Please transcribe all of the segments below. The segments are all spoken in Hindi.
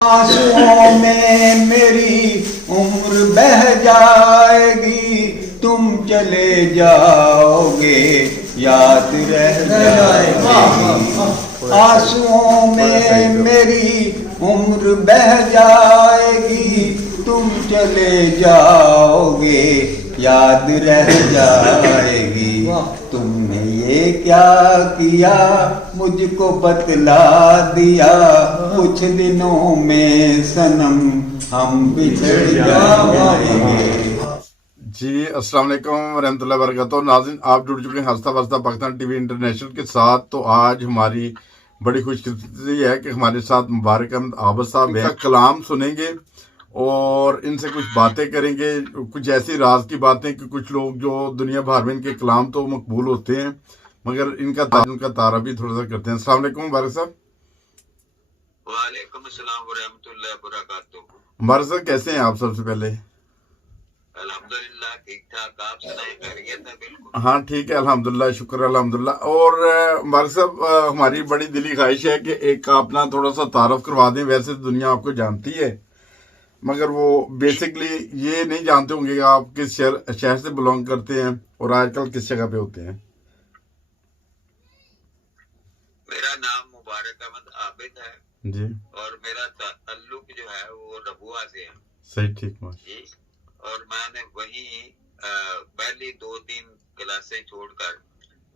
आंसुओं में मेरी उम्र बह जाएगी, तुम चले जाओगे याद रह जाएगी। आंसुओं में मेरी उम्र बह जाएगी, तुम चले जाओगे याद रह जाएगी। तुमने ये क्या किया मुझको बतला दिया, कुछ दिनों में सनम हम बिछड़ जाएंगे। जी अस्सलाम वालेकुम रहमतुल्लाहि व बरकातहू। नाज़रीन, आप जुड़ चुके हैं हंसता वसता पाकिस्तान टीवी इंटरनेशनल के साथ। तो आज हमारी बड़ी खुशकिस्मती है कि हमारे साथ मुबारक अहमद आबद साहब हैं। कलाम सुनेंगे और इनसे कुछ बातें करेंगे, कुछ ऐसी राज की बातें कि कुछ लोग जो दुनिया भर में इनके कलाम तो मकबूल होते हैं मगर उनका तारा भी थोड़ा सा करते हैं। अस्सलाम वालेकुम मुबारक साहब। वालेकुम अस्सलाम व रहमतुल्लाहि व बरकातहू। मुबारक साहब, कैसे हैं आप? सबसे पहले अल्हम्दुलिल्लाह ठीक ठाक, आप सुनाएं? खैरियत है? बिल्कुल हाँ ठीक है, अल्हम्दुलिल्लाह, शुक्र अल्हम्दुलिल्लाह। और मुबारक साहब, हमारी बड़ी दिली ख्वाहिश है कि एक अपना थोड़ा सा तारफ करवा दें। वैसे तो दुनिया आपको जानती है मगर वो बेसिकली ये नहीं जानते होंगे कि आप किस शहर से बिलोंग करते हैं और आजकल किस जगह पे होते हैं। मेरा नाम मुबारक अहमद आबिद है जी, और मेरा ताल्लुक जो है वो रबुआ से है। सही, ठीक जी, और मैंने वहीं पहली 2-3 क्लासें छोड़कर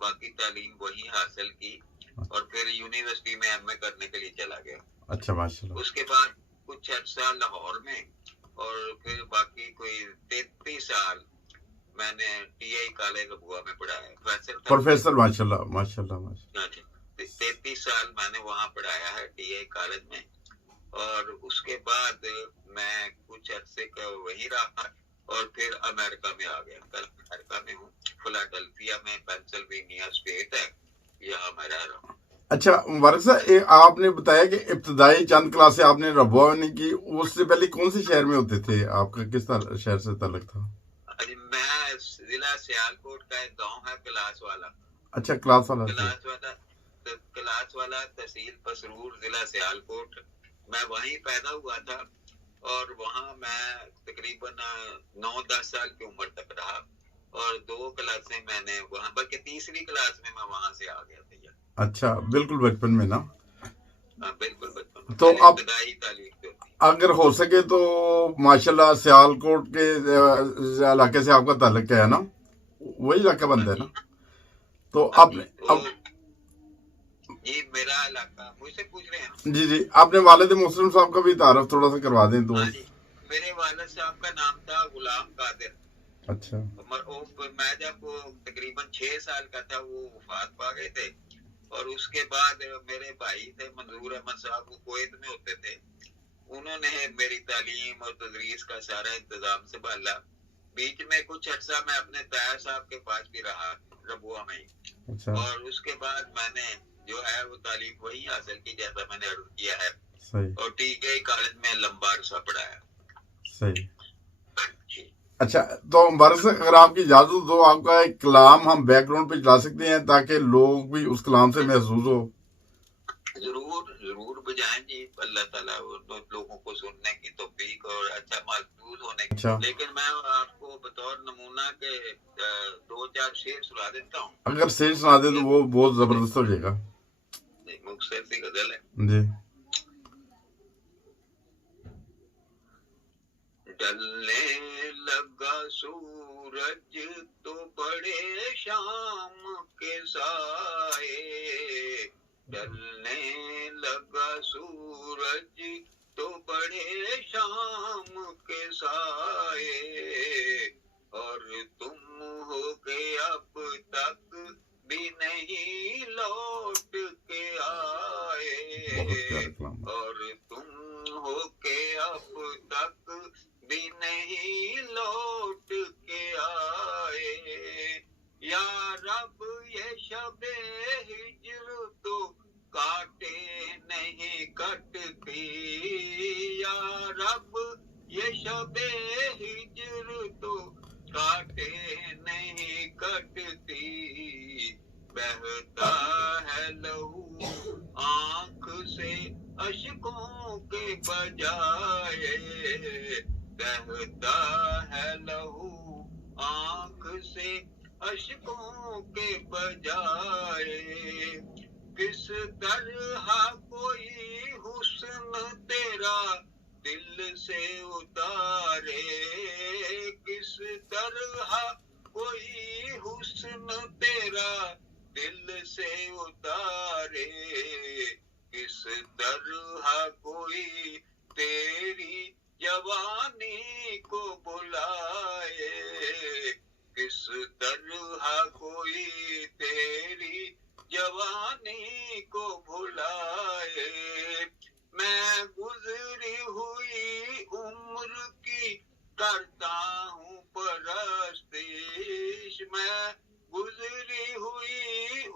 बाकी तालीम वहीं हासिल की और फिर यूनिवर्सिटी में एमए करने के लिए चला गया। अच्छा, माशाल्लाह। उसके बाद कुछ अर्सा लाहौर में और फिर बाकी कोई 33 साल मैंने टीआई कॉलेज रबुआ में पढ़ाया। प्रोफेसर, माशाल्लाह माशाल्लाह माशाल्लाह। 33 साल मैंने वहाँ पढ़ाया है टीआई कॉलेज में। और उसके बाद मैं कुछ अर्से का वहीं रहा और फिर अमेरिका में आ गया। कल अमेरिका में हूँ, फिलाडेल्फिया में, पेंसिल्वेनिया स्टेट है, यहाँ मैं रह रहा हूँ। अच्छा मुबारक साहब, आपने बताया कि इब्तदाई चंद क्लासें आपने रबुआ में की। उससे पहले कौन से शहर में होते थे? आपका किस शहर से ताल्लुक था? मैं जिला सियालकोट का एक गांव है क्लास वाला। अच्छा, क्लास वाला तहसील पसरूर, जिला सियालकोट। मैं वहीं पैदा हुआ था और वहाँ मैं तकरीबन 9-10 साल की उम्र तक रहा और 2 क्लासें मैंने वहाँ, बल्कि तीसरी क्लास में मैं वहाँ से आ गया था। अच्छा, बिल्कुल बचपन में ना? बिल्कुल बचपन। तो अब तालीम अगर हो सके तो माशाल्लाह सियालकोट के इलाके से आपका ताल्लुक है ना? वही इलाका बनता है ना? तो आपने ये मेरा इलाका मुझसे पूछ रहे हैं? जी जी, आपने वालिद मोहसिन साहब का भी तारफ थोड़ा सा करवा दें तो। मेरे वालिद साहब का नाम था गुलाम कादिर। अच्छा। मैं जब तकरीबन 6 साल का था वो वफात पा गए थे और उसके बाद मेरे भाई थे मंजूर अहमद साहब, वो कुवैत में होते थे। उन्होंने मेरी तालीम और तदरीस का सारा इंतजाम संभाला। बीच में कुछ अर्सा मैं अपने ताया साहब के पास भी रहा रबुआ में। अच्छा। और उसके बाद मैंने जो है वो तालीम वही हासिल की जैसा मैंने अर्ज किया है। सही। और टीके कॉलेज में लंबा अरसा पढ़ाया। सही। अच्छा, तो बरस अगर आपकी इजाजत हो, आपका एक कलाम हम बैकग्राउंड पे चला सकते हैं ताकि लोग भी उस कलाम से महसूस हो। जरूर जरूर बजाएं जी। अल्लाह ताला लोगों को सुनने की तौफीक और अच्छा महसूस होने की। अच्छा। लेकिन मैं आपको बतौर नमूना के 2-4 शेर सुना देता हूँ। अगर शेर सुना दे तो वो बहुत जबरदस्त हो जाएगा। मुख्तसर सी गजल है जी। ढलने लगा सूरज तो बड़े शाम के साए, ढलने लगा सूरज तो बड़े शाम के साए, और तुम हो के अब तक भी नहीं लौट के आए, और तुम हो के अब तक भी नहीं लौट के आए। या रब ये शबे हिज्र तो काटे नहीं कटती, या रब ये शबे हिज्र तो काटे नहीं कटती, बहता है लहू आंख से अशकों के बजाए, बहता है लहू आंख से अश्कों के बजाए, किस तरह कोई हुस्न तेरा दिल से उतारे, किस तरह कोई हुस्न तेरा दिल से उतारे, किस तरह कोई तेरी जवानी को बुलाए, किस तरह कोई तेरी जवानी को भुलाए। मैं गुजरी हुई उम्र की करता हूँ परस्तिश, मैं गुजरी हुई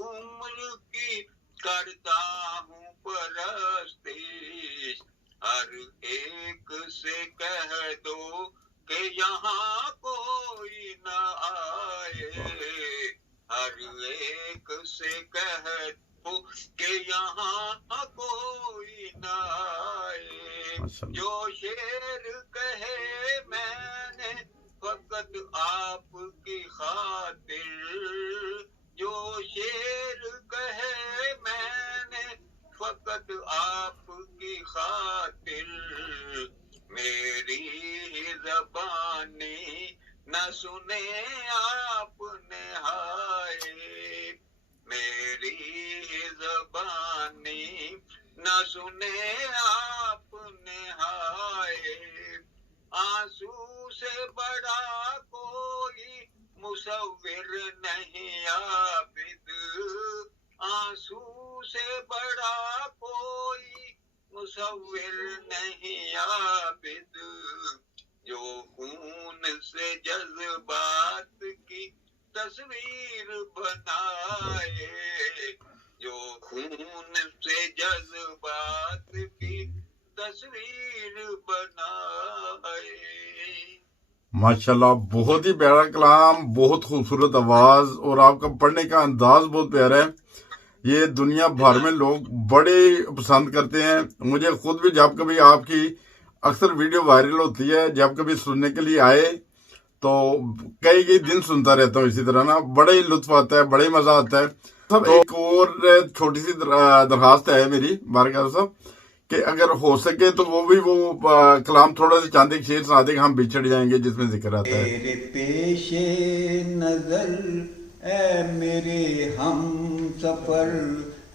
उम्र की करता हूँ परस्तिश, हर एक से कह दो कि यहाँ कोई न आए, हर एक से कह दो कि यहाँ कोई न आए, जो शेर कहे मैंने फकत आपकी खातिर, जो शेर कहे मैंने फकत आपकी खातिर, मेरी ही ज़बानी न सुने आपने हाय, मेरी ही ज़बानी न सुने आपने हाय, आंसू से बड़ा कोई मुसव्विर नहीं आबिद, आंसू से बड़ा कोई मुसव्विर नहीं आबिद, जो खून से जज्बात की तस्वीर बनाए, जो खून से जज्बात की तस्वीर बनाए। माशाल्लाह, बहुत ही प्यारा कलाम, बहुत खूबसूरत आवाज और आपका पढ़ने का अंदाज बहुत प्यारा है। ये दुनिया भर में लोग बड़े पसंद करते हैं। मुझे खुद भी जब कभी आपकी अक्सर वीडियो वायरल होती है, जब कभी सुनने के लिए आए तो कई दिन सुनता रहता हूँ। इसी तरह ना बड़ा ही लुत्फ आता है, बड़ा ही मजा आता है। सब तो एक और छोटी सी दरखास्त है मेरी बारगाह साहब कि अगर हो सके तो वो कलाम थोड़ा सा चांदी के शेर सुना दे, हम बिछड़ जाएंगे, जिसमें जिक्र आता है। तेरे पेशे नजर ऐ मेरे हम सफर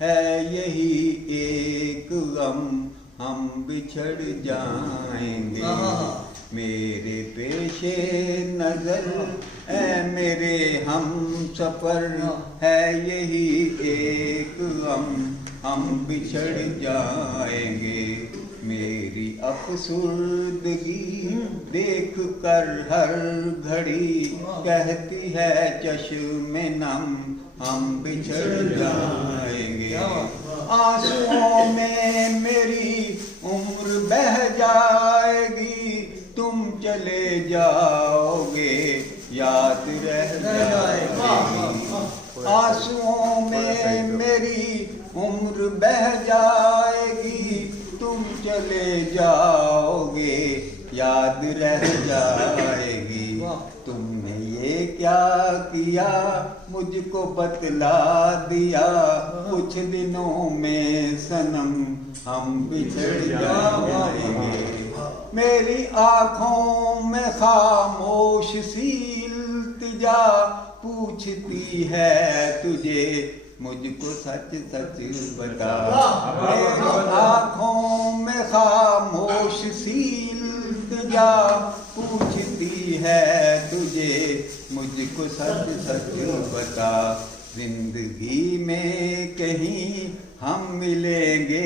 है यही एक गम, हम बिछड़ जाएंगे। मेरे पेशे नजर ऐ मेरे हम सफर है यही एक गम, हम बिछड़ जाएंगे। मेरी अफसुर्दगी देख कर हर घड़ी कहती है चश्मे नम, हम बिछड़ जाएंगे। आंसुओं में मेरी उम्र बह जाएगी, तुम चले जाओगे याद रह जाएगी। आंसुओं में मेरी उम्र बह जाएगी, तुम चले जाओगे याद रह जाएगी। तुमने ये क्या किया मुझको बतला दिया, कुछ दिनों में सनम हम बिछड़ जाएंगे। मेरी आंखों में खामोश सी इल्तिजा पूछती है तुझे, मुझको सच सच बता। मेरी आंखों में खामोश सी इल्तिजा पूछती है तुझे, मुझको सच सच बता। जिंदगी में कहीं हम मिलेंगे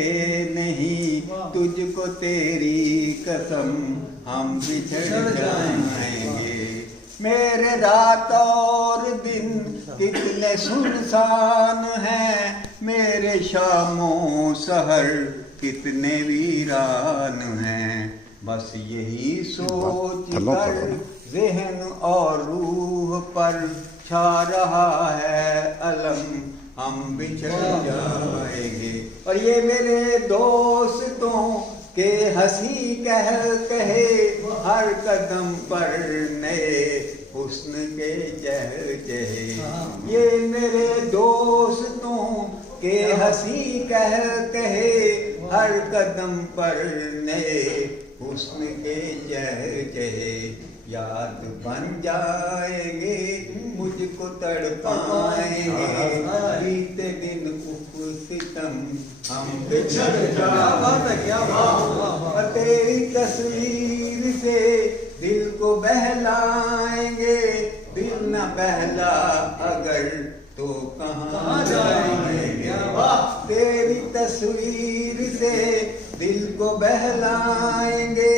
नहीं, तुझको तेरी कसम हम बिछड़ जाएंगे। मेरे रात और दिन कितने सुनसान हैं, मेरे शामों सहर कितने वीरान हैं। बस यही सोच कर ज़हन और रूह पर छा रहा है अलम, हम बिछड़ जाएंगे। और ये मेरे दोस्तों के हंसी कहे हर कदम पर नए हुस्न के चहचहे। ये मेरे दोस्तों के हंसी कहे हर कदम पर नए हुस्न के चहचहे। याद बन जाएंगे मुझको तड़पाएंगे बीते दिन सितम हम बिछड़ जाएंगे। और तेरी तस्वीर से दिल को बहलाएंगे दिल न बहला अगर तो कहाँ जाएंगे। तेरी तस्वीर से दिल को बहलाएंगे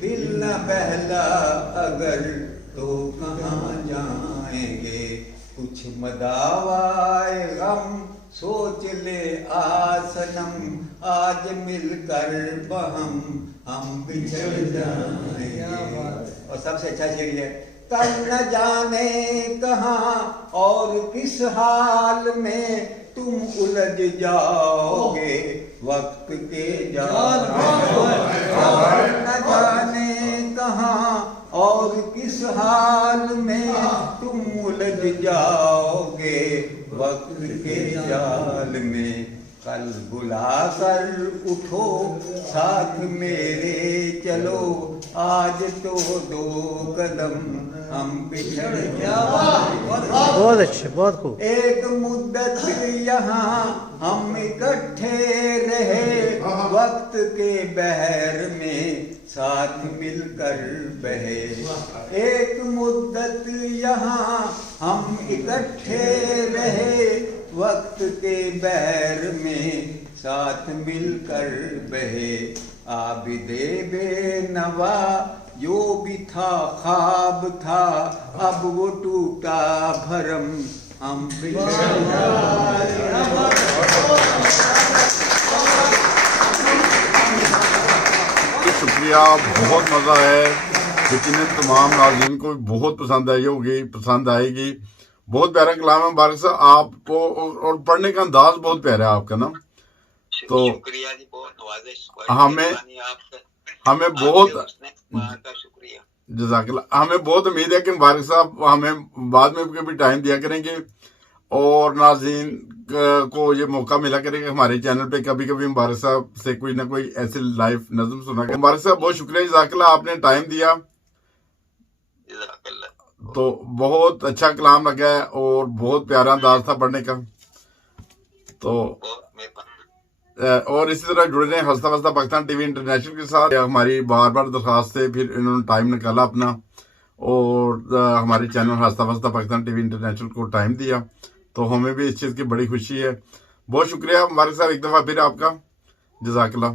दिल न बहला अगर तो कहाँ जाएंगे। कुछ मदावाए गम सोच ले आसनम आज मिलकर बहम हम बिछड़ जाएंगे। और सबसे अच्छा शेर है, कल न जाने कहाँ और किस हाल में तुम उलझ जाओगे वक्त के जाल में। न जाने कहाँ और किस हाल में तुम उलझ जाओगे वक्त के जाल में। कल बुला कर उठो साथ मेरे चलो आज तो दो कदम हम पिछड़ जाएंगे। बहुत अच्छे, बहुत खूब। एक मुद्दत यहाँ हम इकट्ठे रहे वक्त के बहर में साथ मिलकर बहे। एक मुद्दत यहाँ हम इकट्ठे रहे वक्त के बहर में साथ मिलकर बहे। आबिदे बेनवा जो भी था ख्वाब था अब वो टूटा भरम हम बिछड़ शुक्रिया, बहुत मजा है। यकीनन तमाम नाज़रीन को बहुत पसंद आएगी। बहुत प्यारा कलाम है मुबारक साहब आपको, और पढ़ने का अंदाज बहुत प्यारा है आपका ना। तो शुक्रिया जी, बहुत नवाजिश। हमें बहुत शुक्रिया, जज़ाकल्लाह। हमें बहुत उम्मीद है कि मुबारक साहब हमें बाद में कभी टाइम दिया करेंगे और नाज़रीन को ये मौका मिला करेगा हमारे चैनल पे कभी कभी मुबारक साहब से कोई ना कोई ऐसे लाइव नज़म सुना कर। मुबारक साहब बहुत शुक्रिया, जज़ाकल्लाह, आपने टाइम दिया। तो बहुत अच्छा कलाम लगा है और बहुत प्यारा अंदाज था पढ़ने का। तो और इसी तरह जुड़े रहे हंसता वस्ता पाकिस्तान टीवी इंटरनेशनल के साथ। हमारी बार बार दरख्वास्त है, फिर इन्होंने टाइम निकाला अपना और हमारे चैनल हंसता वस्ता पाकिस्तान टीवी इंटरनेशनल को टाइम दिया। तो हमें भी इस चीज़ की बड़ी खुशी है। बहुत शुक्रिया मुबारक साहब, एक दफ़ा फिर आपका जज़ाकल्लाह।